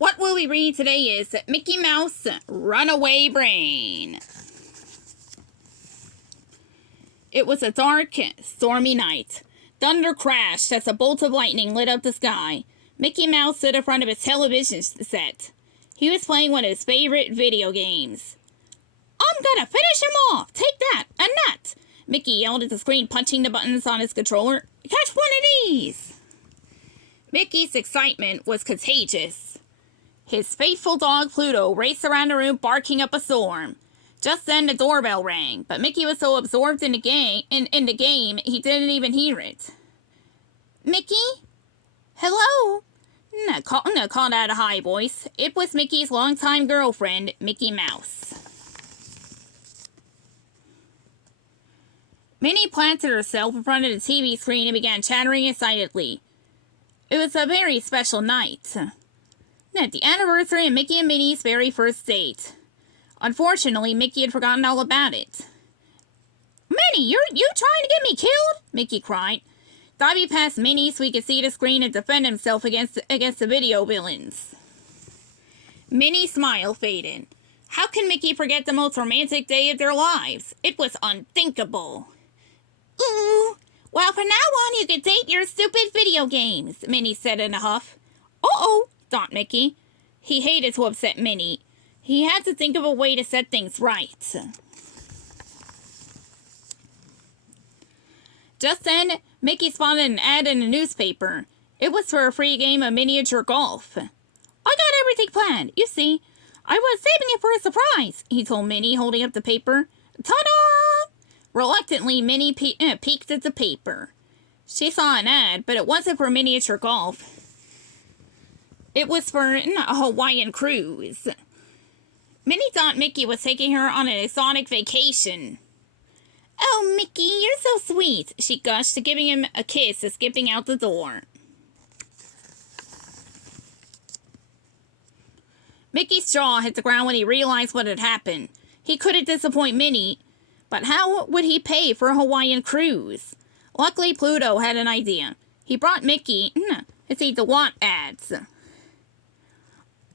What will we read today is Mickey Mouse Runaway Brain. It was a dark, stormy night. Thunder crashed as a bolt of lightning lit up the sky. Mickey Mouse stood in front of his television set. He was playing one of his favorite video games. "I'm gonna finish him off! Take that! A nut!" Mickey yelled at the screen, punching the buttons on his controller. "Catch one of these!" Mickey's excitement was contagious. His faithful dog Pluto raced around the room, barking up a storm. Just then the doorbell rang, but Mickey was so absorbed in the game, he didn't even hear it. "Mickey? Hello?" Called out a high voice. It was Mickey's longtime girlfriend, Mickey Mouse. Minnie planted herself in front of the TV screen and began chattering excitedly. It was a very special night. The anniversary of Mickey and Minnie's very first date. Unfortunately, Mickey had forgotten all about it. "Minnie, you trying to get me killed?" Mickey cried, diving past Minnie so he could see the screen and defend himself against the video villains. Minnie's smile faded. How can Mickey forget the most romantic day of their lives? It was unthinkable. "Ooh, well, from now on you can date your stupid video games," Minnie said in a huff. "Uh-oh," thought Mickey. He hated to upset Minnie. He had to think of a way to set things right. Just then, Mickey spotted an ad in the newspaper. It was for a free game of miniature golf. "I got everything planned. You see, I was saving it for a surprise," he told Minnie, holding up the paper. "Ta-da!" Reluctantly, Minnie peeked at the paper. She saw an ad, but it wasn't for miniature golf. It was for a Hawaiian cruise. Minnie thought Mickey was taking her on an exotic vacation. "Oh, Mickey, you're so sweet," she gushed, giving him a kiss and skipping out the door. Mickey's jaw hit the ground when he realized what had happened. He couldn't disappoint Minnie, but how would he pay for a Hawaiian cruise? Luckily, Pluto had an idea. He brought Mickey the want ads.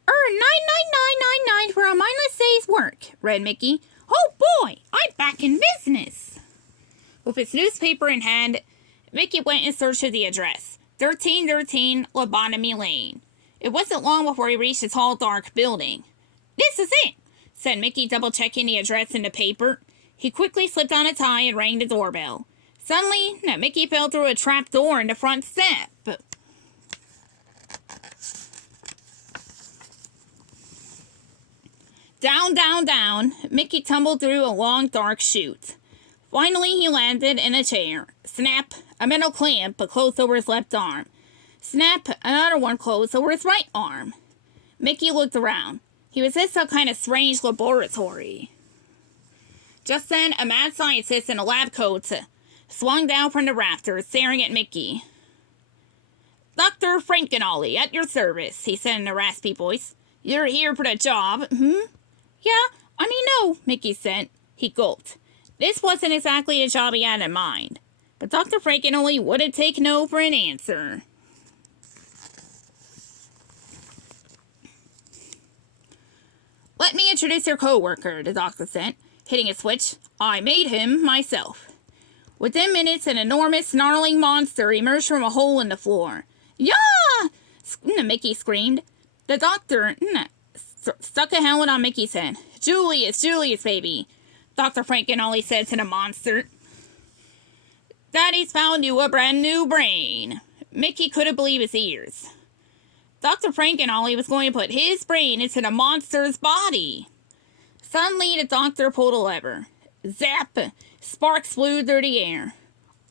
"Earn $9.9999 for a mindless day's work," read Mickey. "Oh boy, I'm back in business." With his newspaper in hand, Mickey went in search of the address, 1313 Lobotomy Lane. It wasn't long before he reached a tall, dark building. "This is it," said Mickey, double-checking the address in the paper. He quickly slipped on a tie and rang the doorbell. Suddenly, Mickey fell through a trap door in the front step. Down, down, down, Mickey tumbled through a long, dark chute. Finally, he landed in a chair. Snap, a metal clamp closed over his left arm. Snap, another one closed over his right arm. Mickey looked around. He was in some kind of strange laboratory. Just then, a mad scientist in a lab coat swung down from the rafters, staring at Mickey. "Dr. Frankenolly, at your service," he said in a raspy voice. "You're here for the job, "Yeah, no," Mickey said. He gulped. This wasn't exactly the job he had in mind. But Dr. Frankenolly wouldn't take no for an answer. "Let me introduce your co-worker," the doctor said, hitting a switch. "I made him myself." Within minutes, an enormous, snarling monster emerged from a hole in the floor. "Yah!" Mickey screamed. The doctor stuck a helmet on Mickey's head. Julius, baby," Dr. Frankenolly said to the monster. "Daddy's found you a brand new brain." Mickey couldn't believe his ears. Dr. Frankenolly was going to put his brain into the monster's body. Suddenly, the doctor pulled a lever. Zap! Sparks flew through the air.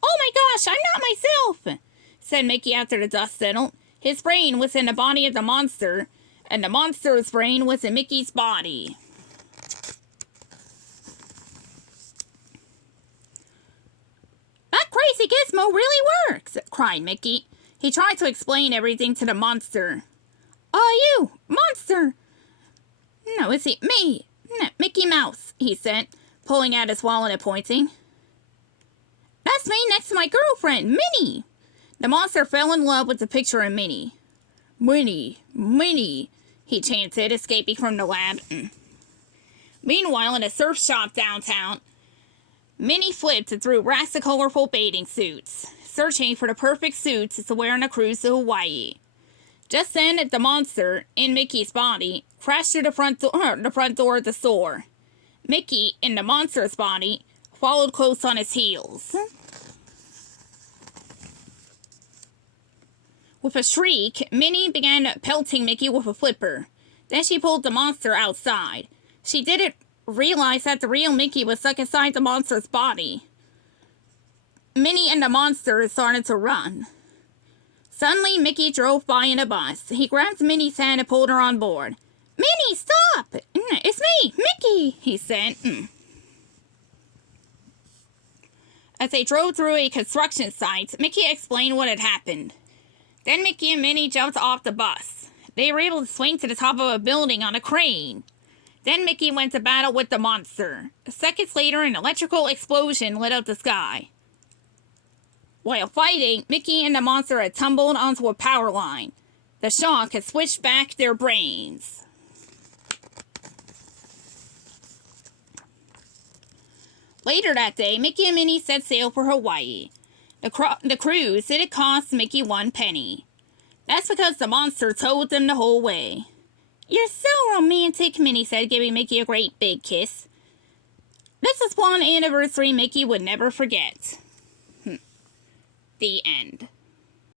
"Oh my gosh, I'm not myself," said Mickey after the dust settled. His brain was in the body of the monster, and the monster's brain was in Mickey's body. "That crazy gizmo really works," cried Mickey. He tried to explain everything to the monster. You, monster!" "No, it's me, Mickey Mouse," he said, pulling out his wallet and pointing. "That's me next to my girlfriend, Minnie." The monster fell in love with the picture of Minnie. Minnie, he chanted, escaping from the lab. Meanwhile, in a surf shop downtown, Minnie flipped through racks of colorful bathing suits, searching for the perfect suits to wear on a cruise to Hawaii. Just then, the monster, in Mickey's body, crashed through the front door of the store. Mickey, in the monster's body, followed close on his heels. With a shriek, Minnie began pelting Mickey with a flipper. Then she pulled the monster outside. She didn't realize that the real Mickey was stuck inside the monster's body. Minnie and the monster started to run. Suddenly, Mickey drove by in a bus. He grabbed Minnie's hand and pulled her on board. "Minnie, stop! It's me, Mickey," he said. As they drove through a construction site, Mickey explained what had happened. Then Mickey and Minnie jumped off the bus. They were able to swing to the top of a building on a crane. Then Mickey went to battle with the monster. Seconds later, an electrical explosion lit up the sky. While fighting, Mickey and the monster had tumbled onto a power line. The shock had switched back their brains. Later that day, Mickey and Minnie set sail for Hawaii. The cruise didn't cost Mickey 1 penny. That's because the monster towed them the whole way. "You're so romantic," Minnie said, giving Mickey a great big kiss. This was one anniversary Mickey would never forget. The end.